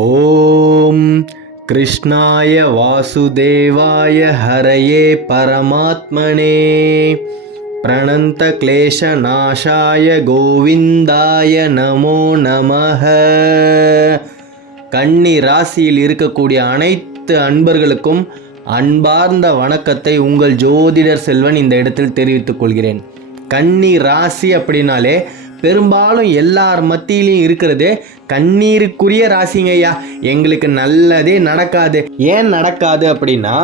ஓம் கிருஷ்ணாய வாசுதேவாய ஹரயே பரமாத்மனே பிரணந்த கிளேஷநாசாய கோவிந்தாய நமோ நமஹ. கன்னி ராசியில் இருக்கக்கூடிய அனைத்து அன்பர்களுக்கும் அன்பார்ந்த வணக்கத்தை உங்கள் ஜோதிடர் செல்வன் இந்த இடத்தில் தெரிவித்துக் கொள்கிறேன். கன்னி ராசி அப்படின்னாலே பெரும்பாலும் எல்லார் மத்தியிலையும் இருக்கிறது கண்ணீருக்குரிய ராசிங்கய்யா. எங்களுக்கு நல்லதே நடக்காது. ஏன் நடக்காது அப்படின்னா,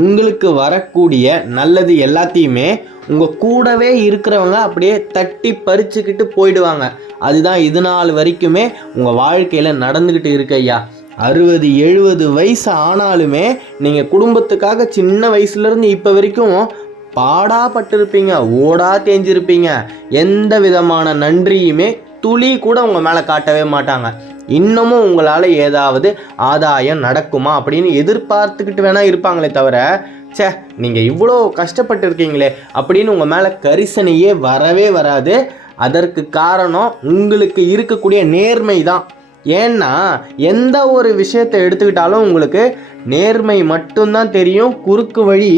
உங்களுக்கு வரக்கூடிய நல்லது எல்லாத்தையுமே உங்கள் கூடவே இருக்கிறவங்க அப்படியே தட்டி பறிச்சுக்கிட்டு போயிடுவாங்க. அதுதான் இது நாள் வரைக்குமே உங்கள் வாழ்க்கையில் நடந்துக்கிட்டு இருக்கு ஐயா. 60-70 வயசு ஆனாலுமே நீங்கள் குடும்பத்துக்காக சின்ன வயசுலேருந்து இப்போ வரைக்கும் பாடாப்பட்டிருப்பீங்க, ஓடா தேஞ்சிருப்பீங்க. எந்த விதமான நன்றியுமே துளி கூட உங்கள் மேலே காட்டவே மாட்டாங்க. இன்னமும் உங்களால் ஏதாவது ஆதாயம் நடக்குமா அப்படின்னு எதிர்பார்த்துக்கிட்டு வேணால் இருப்பாங்களே தவிர, நீங்கள் இவ்வளோ கஷ்டப்பட்டு இருக்கீங்களே அப்படின்னு உங்கள் மேலே கரிசனையே வரவே வராது. அதற்கு காரணம் உங்களுக்கு இருக்கக்கூடிய நேர்மை தான். ஏன்னா எந்த ஒரு விஷயத்தை எடுத்துக்கிட்டாலும் உங்களுக்கு நேர்மை மட்டும்தான் தெரியும், குறுக்கு வழி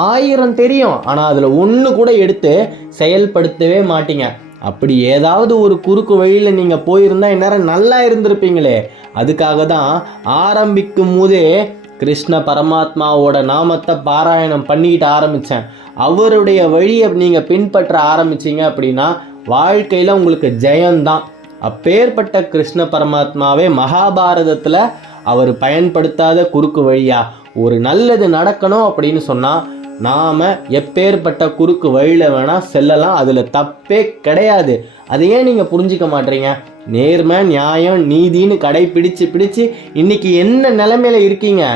1000 தெரியும். ஆனால் அதில் ஒன்று கூட எடுத்து செயல்படுத்தவே மாட்டீங்க. அப்படி ஏதாவது ஒரு குறுக்கு வழியில் நீங்கள் போயிருந்தால் இந்நேரம் நல்லா இருந்திருப்பீங்களே. அதுக்காக தான் ஆரம்பிக்கும் போதே கிருஷ்ண பரமாத்மாவோட நாமத்தை பாராயணம் பண்ணிக்கிட்டு ஆரம்பித்தேன். அவருடைய வழியை நீங்கள் பின்பற்ற ஆரம்பிச்சிங்க அப்படின்னா வாழ்க்கையில் உங்களுக்கு ஜெயம்தான். அப்பேற்பட்ட கிருஷ்ண பரமாத்மாவே மகாபாரதத்தில் அவர் பயன்படுத்தாத குறுக்கு வழியா? ஒரு நல்லது நடக்கணும் அப்படின்னு சொன்னால் நாம் எப்பேற்பட்ட குறுக்கு வழியில் வேணால் செல்லலாம், அதில் தப்பே கிடையாது. அதையே நீங்கள் புரிஞ்சிக்க மாட்டீங்க. நேர்மை நியாயம் நீதின்னு பிடிச்சு இன்னைக்கு என்ன நிலைமையில இருக்கீங்க?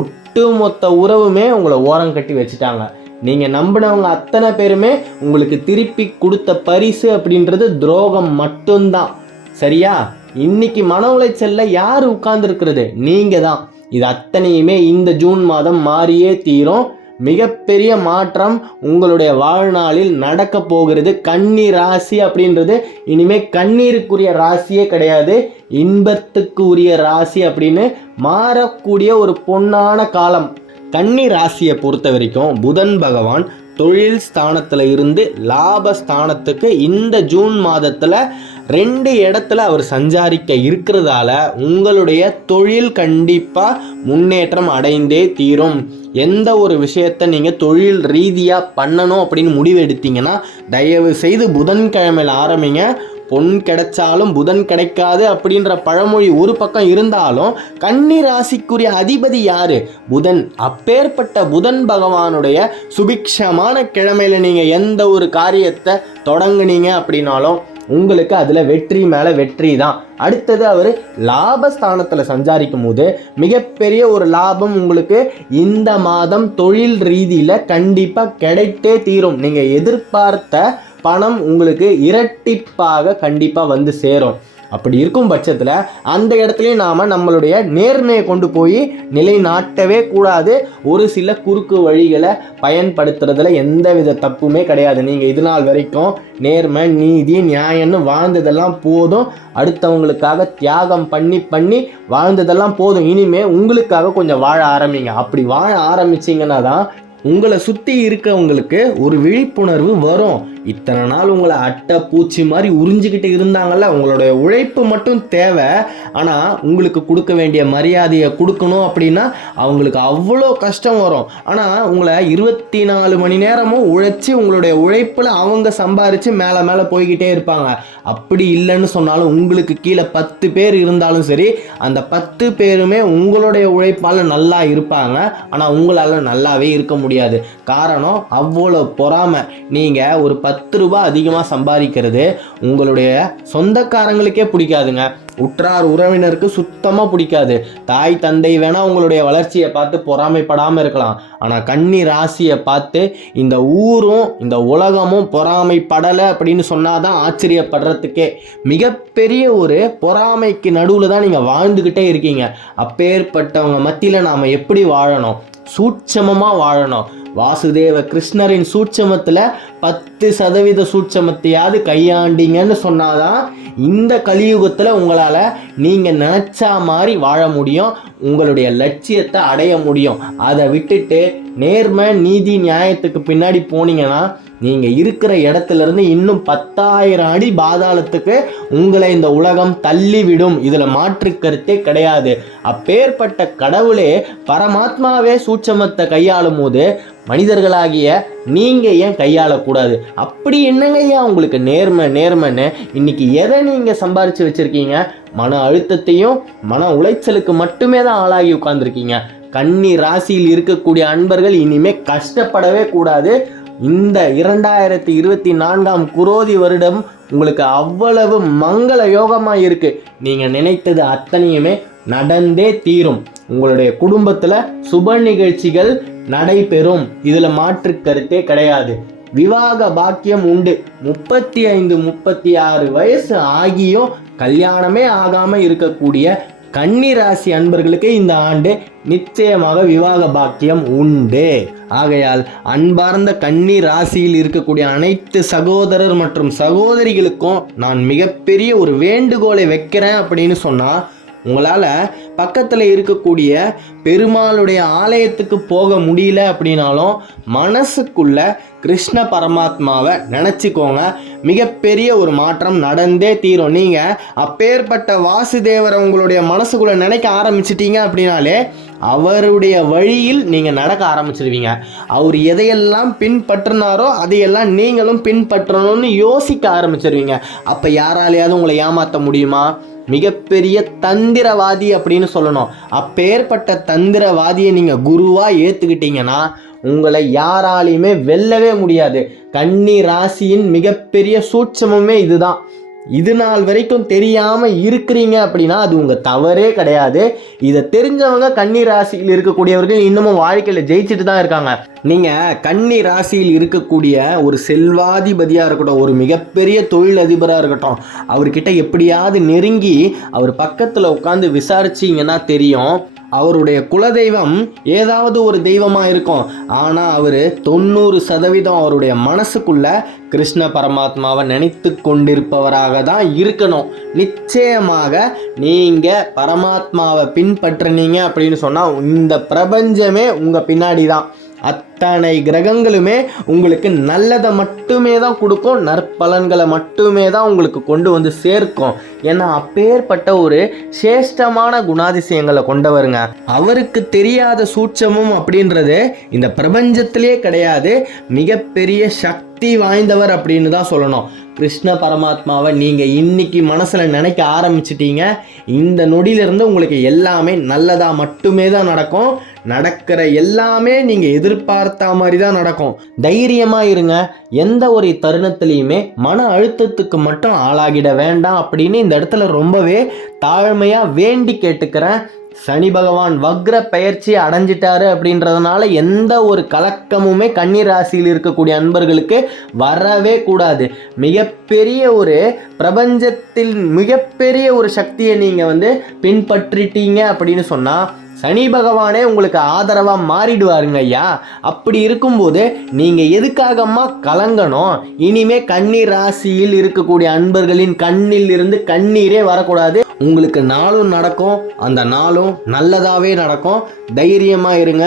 ஒட்டுமொத்த உறவுமே உங்களை ஓரம் கட்டி வச்சுட்டாங்க. நீங்கள் நம்பினவங்க அத்தனை பேருமே உங்களுக்கு திருப்பி கொடுத்த பரிசு அப்படின்றது துரோகம் மட்டும்தான். சரியா? இன்னைக்கு மன உளைச்சல்ல யார் உட்கார்ந்துருக்கிறது? நீங்கள் தான். இது அத்தனையுமே இந்த ஜூன் மாதம் மாறியே தீரும். மிகப்பெரிய மாற்றம் உங்களுடைய வாழ்நாளில் நடக்க போகிறது. கன்னி ராசி அப்படின்றது இனிமே கண்ணீருக்குரிய ராசியே கிடையாது, இன்பத்துக்கு உரிய ராசி அப்படின்னு மாறக்கூடிய ஒரு பொன்னான காலம். கன்னி ராசியை பொறுத்த வரைக்கும் புதன் பகவான் தொழில் ஸ்தானத்தில் இருந்து லாபஸ்தானத்துக்கு இந்த ஜூன் மாதத்தில் 2 இடத்துல அவர் சஞ்சாரிக்க இருக்கிறதால உங்களுடைய தொழில் கண்டிப்பாக முன்னேற்றம் அடைந்தே தீரும். எந்த ஒரு விஷயத்தை நீங்கள் தொழில் ரீதியாக பண்ணணும் அப்படின்னு முடிவு எடுத்தீங்கன்னா தயவு செய்து புதன்கிழமையில் ஆரம்பிங்க. பொன் கிடைச்சாலும் புதன் கிடைக்காது அப்படின்ற பழமொழி ஒரு பக்கம் இருந்தாலும் கன்னி ராசிக்குரிய அதிபதி யாரு? புதன். அப்பேற்பட்ட புதன் பகவானுடைய சுபிக்ஷமான கிழமையில நீங்கள் எந்த ஒரு காரியத்தை தொடங்குனீங்க அப்படின்னாலும் உங்களுக்கு அதில் வெற்றி மேலே வெற்றி தான். அடுத்தது அவர் லாபஸ்தானத்தில் சஞ்சாரிக்கும் போது மிகப்பெரிய ஒரு லாபம் உங்களுக்கு இந்த மாதம் தொழில் ரீதியில் கண்டிப்பாக கிடைத்தே தீரும். நீங்கள் எதிர்பார்த்த பணம் உங்களுக்கு இரட்டிப்பாக கண்டிப்பாக வந்து சேரும். அப்படி இருக்கும் பட்சத்தில் அந்த இடத்துலையும் நாம் நம்மளுடைய நேர்மையை கொண்டு போய் நிலைநாட்டவே கூடாது. ஒரு சில குறுக்கு வழிகளை பயன்படுத்துறதுல எந்தவித தப்புமே கிடையாது. நீங்கள் இது நாள் வரைக்கும் நேர்மை நீதி நியாயம்னு வாழ்ந்ததெல்லாம் போதும். அடுத்தவங்களுக்காக தியாகம் பண்ணி வாழ்ந்ததெல்லாம் போதும். இனிமே உங்களுக்காக கொஞ்சம் வாழ ஆரம்பிங்க. அப்படி வாழ ஆரம்பிச்சிங்கன்னா தான் உங்களை சுற்றி இருக்கவங்களுக்கு ஒரு விழிப்புணர்வு வரும். இத்தனை நாள் உங்களை அட்டை பூச்சி மாதிரி உறிஞ்சிக்கிட்டு இருந்தாங்கல்ல, உங்களுடைய உழைப்பு மட்டும் தேவை. ஆனால் உங்களுக்கு கொடுக்க வேண்டிய மரியாதையை கொடுக்கணும் அப்படின்னா அவங்களுக்கு அவ்வளோ கஷ்டம் வரும். ஆனால் உங்களை 24 மணி நேரமும் உழைச்சி உங்களுடைய உழைப்பில் அவங்க சம்பாரித்து மேலே போய்கிட்டே இருப்பாங்க. அப்படி இல்லைன்னு சொன்னாலும் உங்களுக்கு கீழே 10 பேர் இருந்தாலும் சரி, அந்த 10 பேருமே உங்களுடைய உழைப்பால் நல்லா இருப்பாங்க. ஆனால் உங்களால் நல்லாவே இருக்க முடியாது. காரணம் அவ்வளோ பொறாமை. நீங்கள் ஒரு 10 ரூபாய் அதிகமாக சம்பாதிக்கிறது உங்களுடைய சொந்தக்காரங்களுக்கே பிடிக்காதுங்க. உற்றார் உறவினருக்கு சுத்தமாக பிடிக்காது. தாய் தந்தை வேணால் உங்களுடைய வளர்ச்சியை பார்த்து பொறாமைப்படாமல் இருக்கலாம். ஆனால் கன்னி ராசியை பார்த்து இந்த ஊரும் இந்த உலகமும் பொறாமைப்படலை அப்படின்னு சொன்னாதான் ஆச்சரியப்படுறதுக்கே. மிகப்பெரிய ஒரு பொறாமைக்கு நடுவில் தான் நீங்கள் வாழ்ந்துக்கிட்டே இருக்கீங்க. அப்பேற்பட்டவங்க மத்தியில் நாம் எப்படி வாழணும்? சூட்சமமாக வாழணும். வாசுதேவ கிருஷ்ணரின் சூட்சமத்தில் 10% சூட்சமத்தையாவது கையாண்டிங்கன்னு சொன்னாதான் இந்த கலியுகத்தில் உங்களால் உங்களால் நீங்கள் நினச்சா மாதிரி வாழ முடியும், உங்களுடைய லட்சியத்தை அடைய முடியும். அதை விட்டுட்டு நேர்மை நீதி நியாயத்துக்கு பின்னாடி போனீங்கன்னா நீங்கள் இருக்கிற இடத்துலேருந்து இன்னும் 10,000 அடி பாதாளத்துக்கு உங்களை இந்த உலகம் தள்ளிவிடும். இதில் மாற்று கருத்தே கிடையாது. அப்பேற்பட்ட கடவுளே பரமாத்மாவே சூட்சமத்தை கையாளும் போது மனிதர்களாகிய நீங்கள் ஏன் கையாளக்கூடாது? அப்படி என்னங்க ஐயா உங்களுக்கு நேர்மைன்னு இன்னைக்கு எதை நீங்கள் சம்பாரித்து வச்சுருக்கீங்க? மன அழுத்தத்தையும் மன உளைச்சலுக்கு மட்டுமே தான் ஆளாகி உட்கார்ந்துருக்கீங்க. கன்னி ராசியில் இருக்கக்கூடிய அன்பர்கள் இனிமேல் கஷ்டப்படவே கூடாது. இந்த 2024ஆம் குரோதி வருடம் உங்களுக்கு அவ்வளவு மங்கள யோகமாக இருக்குது. நீங்கள் நினைத்தது அத்தனையுமே நடந்தே தீரும். உங்களுடைய குடும்பத்தில் சுப நிகழ்ச்சிகள் நடைபெறும். இதில் மாற்று கருத்தே கிடையாது. விவாக பாக்கியம் உண்டு. 35 36 வயசு ஆகியும் கல்யாணமே ஆகாமல் இருக்கக்கூடிய கன்னி ராசி அன்பர்களுக்கு இந்த ஆண்டு நிச்சயமாக விவாக பாக்கியம் உண்டு. ஆகையால் அன்பார்ந்த கன்னி ராசியில் இருக்கக்கூடிய அனைத்து சகோதரர் மற்றும் சகோதரிகளுக்கும் நான் மிகப்பெரிய ஒரு வேண்டுகோளை வைக்கிறேன் அப்படின்னு சொன்னால், உங்களால் பக்கத்தில் இருக்கக்கூடிய பெருமாளுடைய ஆலயத்துக்கு போக முடியல அப்படின்னாலும் மனசுக்குள்ள கிருஷ்ண பரமாத்மாவை நினச்சிக்கோங்க. மிகப்பெரிய ஒரு மாற்றம் நடந்தே தீரும். நீங்கள் அப்பேற்பட்ட வாசுதேவரை உங்களுடைய மனசுக்குள்ளே நினைக்க ஆரம்பிச்சிட்டீங்க அப்படின்னாலே அவருடைய வழியில் நீங்கள் நடக்க ஆரம்பிச்சிடுவீங்க. அவர் எதையெல்லாம் பின்பற்றினாரோ அதையெல்லாம் நீங்களும் பின்பற்றணும்னு யோசிக்க ஆரம்பிச்சிடுவீங்க. அப்போ யாராலையாவது உங்களை ஏமாற்ற முடியுமா? மிகப்பெரிய தந்திரவாதி அப்படின்னு சொல்லணும். அப்பேற்பட்ட தந்திரவாதியை நீங்கள் குருவாக ஏற்றுக்கிட்டீங்கன்னா உங்களை யாராலையுமே வெல்லவே முடியாது. கன்னி ராசியின் மிகப்பெரிய சூட்சமுமே இதுதான். இது நாள் வரைக்கும் தெரியாமல் இருக்கிறீங்க அப்படின்னா அது உங்கள் தவறே கிடையாது. இதை தெரிஞ்சவங்க கன்னி ராசியில் இருக்கக்கூடியவர்கள் இன்னமும் வாழ்க்கையில் ஜெயிச்சுட்டு தான் இருக்காங்க. நீங்கள் கன்னி ராசியில் இருக்கக்கூடிய ஒரு செல்வாதிபதியாக இருக்கட்டும், ஒரு மிகப்பெரிய தொழிலதிபராக இருக்கட்டும், அவர்கிட்ட எப்படியாவது நெருங்கி அவர் பக்கத்தில் உட்காந்து விசாரிச்சிங்கன்னா தெரியும் அவருடைய குலதெய்வம் ஏதாவது ஒரு தெய்வமாக இருக்கும். ஆனால் அவர் 90% அவருடைய மனசுக்குள்ள கிருஷ்ண பரமாத்மாவை நினைத்து கொண்டிருப்பவராக தான் இருக்கணும். நிச்சயமாக நீங்கள் பரமாத்மாவை பின்பற்றினீங்க அப்படின்னு சொன்னால் இந்த பிரபஞ்சமே உங்கள் பின்னாடி தான். அத்தனை கிரகங்களுமே உங்களுக்கு நல்லதை மட்டுமே தான் கொடுக்கும், நற்பலன்களை மட்டுமே தான் உங்களுக்கு கொண்டு வந்து சேர்க்கும். ஏன்னா அப்பேற்பட்ட ஒரு சேஷ்டமான குணாதிசயங்களை கொண்டவருங்க. அவருக்கு தெரியாத சூட்சமும் அப்படின்றது இந்த பிரபஞ்சத்திலே கிடையாது. மிகப்பெரிய சக்தி வாய்ந்தவர் அப்படின்னு தான் சொல்லணும். கிருஷ்ண பரமாத்மாவை நீங்கள் இன்னைக்கு மனசில் நினைக்க ஆரம்பிச்சிட்டீங்க. இந்த நொடியிலிருந்து உங்களுக்கு எல்லாமே நல்லதாக மட்டுமே தான் நடக்கும். நடக்கிற எல்லாமே நீங்கள் எதிர்பார்த்த மாதிரி தான் நடக்கும். தைரியமாக இருங்க. எந்த ஒரு தருணத்துலையுமே மன அழுத்தத்துக்கு மட்டும் ஆளாகிட வேண்டாம் அப்படின்னு இந்த இடத்துல ரொம்பவே தாழ்மையாக வேண்டி கேட்டுக்கிறேன். சனி பகவான் வக்ர பயிற்சி அடைஞ்சிட்டாரு அப்படின்றதுனால எந்த ஒரு கலக்கமுமே கன்னி ராசியில் இருக்கக்கூடிய அன்பர்களுக்கு வரவே கூடாது. மிகப்பெரிய ஒரு பிரபஞ்சத்தில் மிகப்பெரிய ஒரு சக்தியை நீங்கள் பின்பற்றிட்டீங்க அப்படின்னு சொன்னால் சனி பகவானே உங்களுக்கு ஆதரவாக மாறிடுவாருங்க ஐயா. அப்படி இருக்கும்போது நீங்கள் எதுக்காகம்மா கலங்கணும்? இனிமே கன்னி ராசியில் இருக்கக்கூடிய அன்பர்களின் கண்ணில் இருந்து கண்ணீரே வரக்கூடாது. உங்களுக்கு நாளும் நடக்கும், அந்த நாளும் நல்லதாகவே நடக்கும். தைரியமாக இருங்க.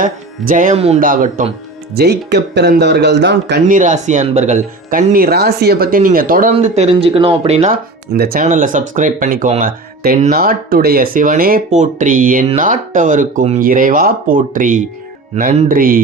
ஜெயம் உண்டாகட்டும். ஜெயிக்க பிறந்தவர்கள் தான் கன்னி ராசி அன்பர்கள். கன்னி ராசியை பற்றி நீங்கள் தொடர்ந்து தெரிஞ்சுக்கணும் அப்படின்னா இந்த சேனலை சப்ஸ்கிரைப் பண்ணிக்கோங்க. தென்னாட்டுடைய சிவனே போற்றி, என் நாட்டவருக்கும் இறைவா போற்றி. நன்றி.